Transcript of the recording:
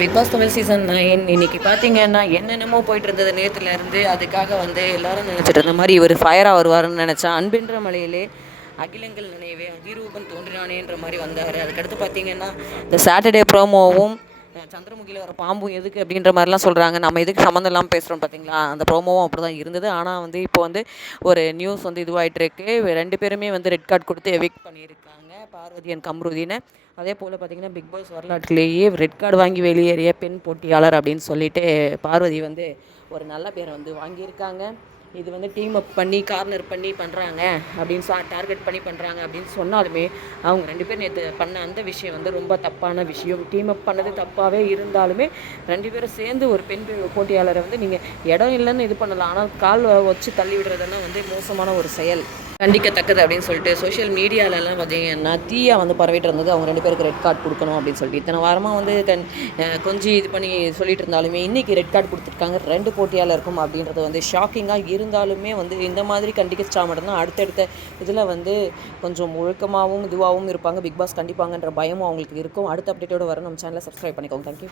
Big pass Tamil season 9 இன்னைக்கு பார்த்தீங்கன்னா என்னென்னமோ போயிட்டு இருந்தது நேற்றுலேருந்து. அதுக்காக வந்து எல்லாரும் நினச்சிட்டு இருந்த மாதிரி இவர் ஃபயராக வருவாருன்னு நினச்சா, அன்பின்ற மலையிலே அகிலங்கள் நினைவே அதிரூபன் தோன்றினானேன்ற மாதிரி வந்தார். அதுக்கடுத்து பார்த்தீங்கன்னா இந்த சாட்டர்டே ப்ரோமோவும் சந்திரமுகியில் வர பாம்பும் எதுக்கு அப்படின்ற மாதிரிலாம் சொல்கிறாங்க. நம்ம எதுக்கு சம்மந்தம் இல்லாமல் பேசுகிறோம் பார்த்தீங்களா, அந்த ப்ரோமோவும் அப்படி தான் இருந்தது. ஆனால் வந்து இப்போ வந்து ஒரு நியூஸ் வந்து இதுவாகிட்டு இருக்கு. 2 பேருமே வந்து ரெட் கார்டு கொடுத்து எவிக்ட் பண்ணியிருக்காங்க, பார்வதி அண்ட் கம்ருதீனை. அதே போல் பார்த்திங்கன்னா பிக் பாஸ் வரலாற்றிலேயே ரெட் கார்டு வாங்கி வெளியேறிய பெண் போட்டியாளர் அப்படின்னு சொல்லிட்டு பார்வதி வந்து ஒரு நல்ல பேரை வந்து வாங்கியிருக்காங்க. இது வந்து டீம் அப் பண்ணி கார்னர் பண்ணி பண்ணுறாங்க அப்படின்னு டார்கெட் பண்ணி பண்ணுறாங்க அப்படின்னு சொன்னாலுமே, அவங்க 2 பேர் நேற்று பண்ண அந்த விஷயம் வந்து ரொம்ப தப்பான விஷயம். டீம் அப் பண்ணது தப்பாகவே இருந்தாலுமே 2 பேரும் சேர்ந்து ஒரு பெண் போட்டியாளரை வந்து நீங்கள் இடம் இல்லைன்னு இது பண்ணலாம், ஆனால் கால் வச்சு தள்ளி விடுறதெல்லாம் வந்து மோசமான ஒரு செயல், கண்டிக்கத்தக்கது அப்படின்னு சொல்லிட்டு சோஷியல் மீடியாலெலாம் பார்த்தீங்கன்னா தீயா வந்து பரவிட்டு இருந்தது. அவங்க 2 பேருக்கு ரெட் கார்டு கொடுக்கணும் அப்படின்னு சொல்லிட்டு இத்தனை வாரமாக வந்து கொஞ்சம் இது பண்ணி சொல்லிட்டு இருந்தாலுமே இன்றைக்கி ரெட் கார்டு கொடுத்துருக்காங்க 2 போட்டியாளருக்கும். அப்படின்றது வந்து ஷாக்கிங்காக இருந்தாலுமே வந்து இந்த மாதிரி கண்டிக்கச்சா மட்டும்தான் அடுத்தடுத்த இதில் வந்து கொஞ்சம் ஒழுக்கமாகவும் இதுவாகவும் இருப்பாங்க. பிக் பாஸ் கண்டிப்பாங்கன்ற பயமும் அவங்களுக்கு இருக்கும். அடுத்த அப்டேட்டோடு வர நம்ம சேனலை சப்ஸ்கிரைப் பண்ணிக்கோங்க. தேங்க்யூ.